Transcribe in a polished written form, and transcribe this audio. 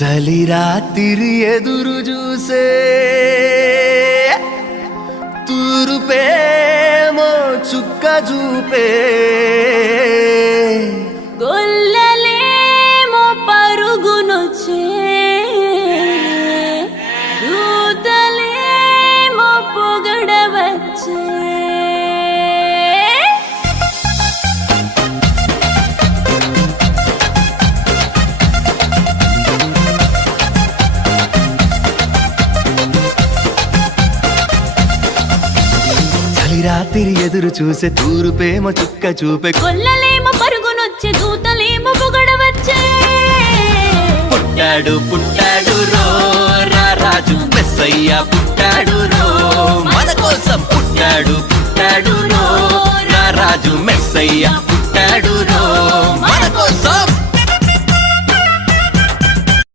చలి రాత్రి ఎదురు చూసే తూరుపేమో చుక్క చూపే గొల్లలేమో పరుగునొచ్చే దూతలేమో పొగడవచ్చే రాత్రి ఎదురు చూసే తూరుపేమో చుక్క చూపే గొల్లలేమో పరుగునొచ్చే దూతలేమో పొగడవచ్చే పుట్టాడు పుట్టాడు రో రాజు మెస్సయ్య పుట్టాడు రో మన కోసం పుట్టాడు పుట్టాడు రో రాజు మెస్సయ్య పుట్టాడు రో మన కోసం